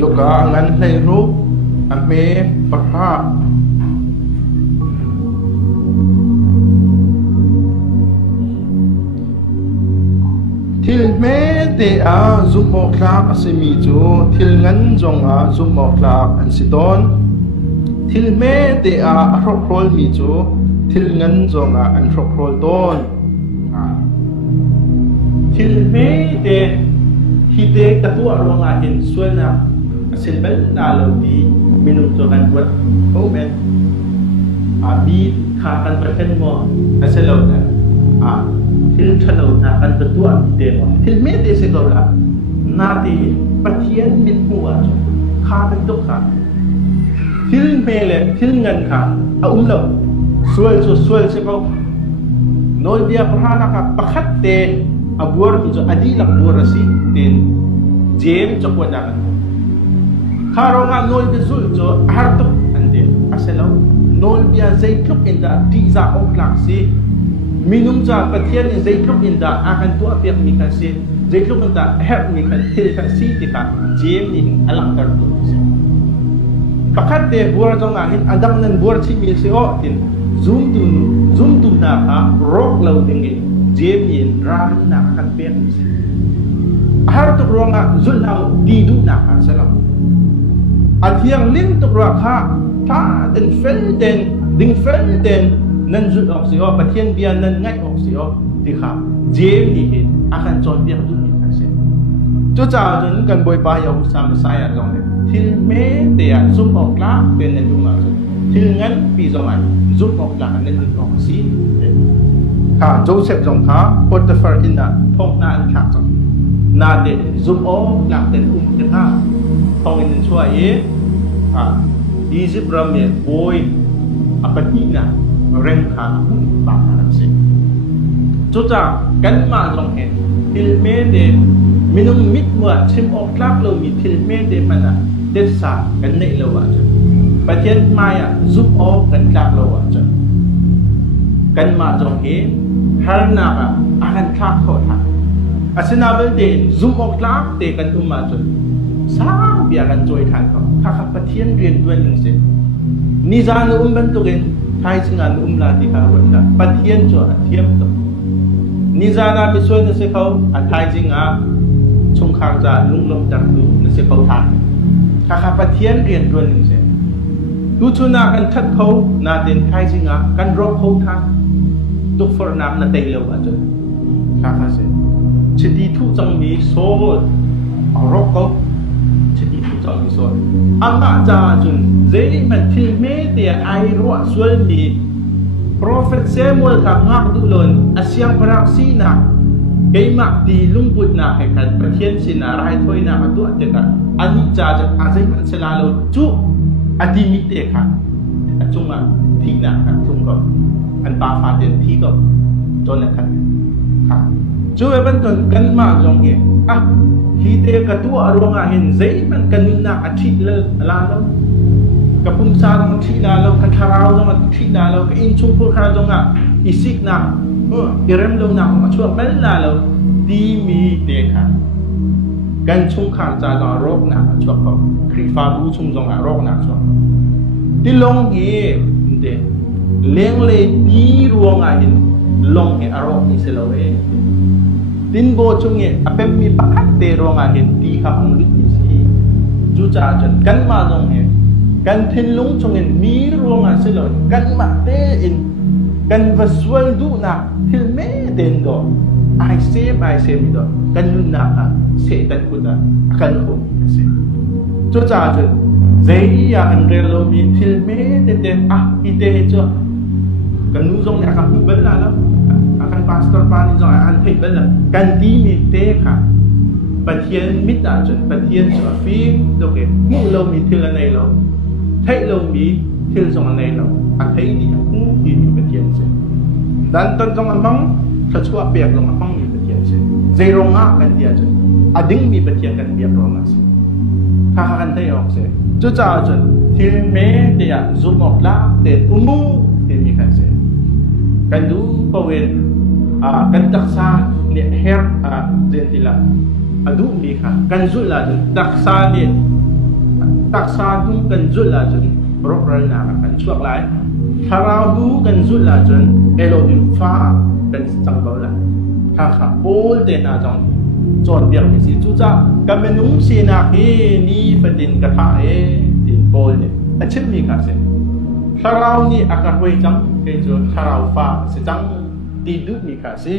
ลูกางันในรูปอเมปะฮาทิลเมเตอาซุมอกลากอสิมีจูทิลงันจงอาซุมอกลากอันสิตอนทิลเมเตอาอรกโรลมีจูทิลงันจงอาอันรกโรลตอนทิลเมเตฮิเตกตัวรองอาเห็นส่วนนะสิลเบลนาโลดีมินุตัวกันวัดโอเมนบีขากันประเทศมออาเซลนะทิลชะโลนะกันตัวเดมทิลเมเตเซโกละนาตีปะเทียนมิดหัวขาเป็นตุกขาทิลเมเลทิลเงินขาเลสวยเซโกโนเดียพระนักปะคัดเตบัวมีจูอดีลักบัวรสิเต็นเจมจักวันนั้นข้ารองโนลเบซุลจูฮาร์ตุอันเดียอาเซลโนลเบียใจคลุกอินดาดีซาอกลักซีมินุมจาปะเทียนใจคลุกอินดาอาคันตัวเปียกมีกันซีใจคลุกอินดาเฮบมีกันเทกันซีติกาเจมนี่อลังการตัวปะคัดเตบัวจงอาหินอดังนั้นบัวที่มีเสียตินzoom tu na ka rock lau dingi jem yin ran na kan pen har tu ronga zul lau di du na ka salam athiang lim tu ra kha ta den fel den ding fel den nan zul ok sio pathian bia nan ngai ok sio ti kha jem ni hin akan chon bia du ni ka se chu cha jun kan boi pa ya sam sai a long le thil me te ya zoom ok la pen nen du ma thil ngan pi zo mai zoom ok la nen du ok siข้าโจเซฟจงข้าพอตฟาร์อินดาทงนาอันขัดจงนาเดซุมโอหลักเดนเดข้าทงอินช่วยอียิปต์รำเนี่ยโอยอปตินะเร่งข้าบางอะไรสิจุดจากกันมาจงเห็นทิลเมเดมินุมิดเมื่อชิมออกคลักเรามีทิลเมเดมันอะเด็ดสากันในเราอ่ะจ้ะประเทศมาอ่ะซุมโอกันคลักเราอ่ะจ้ะกันมาจงเห็นharna akan klak kota asina belde zoom ok klak te kan umma chun sang bia kan joy than ko kha pathian rian tuan ning se ni jan ban to gen thai chinga la ti ka ron da pathian cho athiam to ni jana bi soi na se khau a thai chinga chung khang ja lung lom tar tu na se khau than kha pathian rian tuan ning se tu chuna kan that khau na den thai chinga kan ro khau thanตุกฟอร์นับนั่นเตยเลวอ่ะจ้ะข้าเสดชดีทุจังมีโซ่รกก็ชดีทุจังมีโซ่อามาจ้าจุนเจนี่มันที่เมเตียไอรัวส่วนนี้โปรเฟตเซมูลกับงักดุลนอาเซียนปรักซีนักเกยมักดีลุงบุตรนักให้กันประเทศสินาไรถ้วยนักตัวเด็กกันอันนี้จ้าจะอาศัยมันเสลาโลจุอดีมิเตค่ะจุงมาทิ้งนักกันจุงก็อันปาฟาเดนที่ก็จนนะครับครับช่วยเป็นต้นกันมาจงเห็นฮีเตกตัวอารมณ์เห็นใจมันกันนักอาทิตย์ละลาแล้วกับพุ่งซาลงที่ลาแล้วกันคาราวลงที่ลาแล้วกับอินชุมพูคาจงอิสิกนักอิเรมลงนักมาช่วยเป็นลาแล้วดีมีเตค่ะกันชุมขาดจากโรคนักช่วยเขาครีฟาบูชุมจงโรคนักช่วยที่ลงเห็นเดเลี้ยงเลยดีรวงเห็นลงอารมณ์นี่เสลวดินโบชงเป็นมีปะคัดเตรวงเห็นตีขับอังกฤษมีสิจูจ่าจนกันมาจงกันทิ้งลุงชงมีรวงเสลวกันมาเตอินกันวัสวลดูนักทิ้งเมเดนโดไอเซมดกันนุนักเสดันกุดกันโหสิจูจ่าจนเจียอันเรลมีทิ้งเมเดนอีเตจกันนู้จงเนี่ยกันพูดเป็นแล้วกันพาสตอร์ปานี่จงอันผิดเป็นแล้วกันดีมีเตะค่ะประเทศมิตรจนประเทศจะฟิล์มโอเคงูเรามีที่ละในเราไทยเรามีที่จงในเราอันไทยนี่งูที่มีประเทศเช่นดันต้นจงอันมั่งถ้าชั่วเปียกลงอันมั่งมีประเทศเช่นเจรงอ่ะกันเดียจนอดิ้งมีประเทศกันเปียกลงอ่ะถ้ากันไทยออกเสียจุดจ้าจนที่เมเดียซุ่มออกละเด็ดอุโมที่มีกันเสียกันดูพอเวนกันตักษาเนี่ยเฮร์เจนติละดูมีค่ะกันสุดละตักษาเนี่ย taksa du kan zul la jun rokral na kan suak lai tharau du kan zul la jun elo din fa kan sang bao la kha pol te na jong chon biak ni si chu cha kamenung si na he ni fatin ka tha e tin pol ni achim ni ka se tharau ni aka hoi chang ke jo tharau fa se chang ti du ni ka se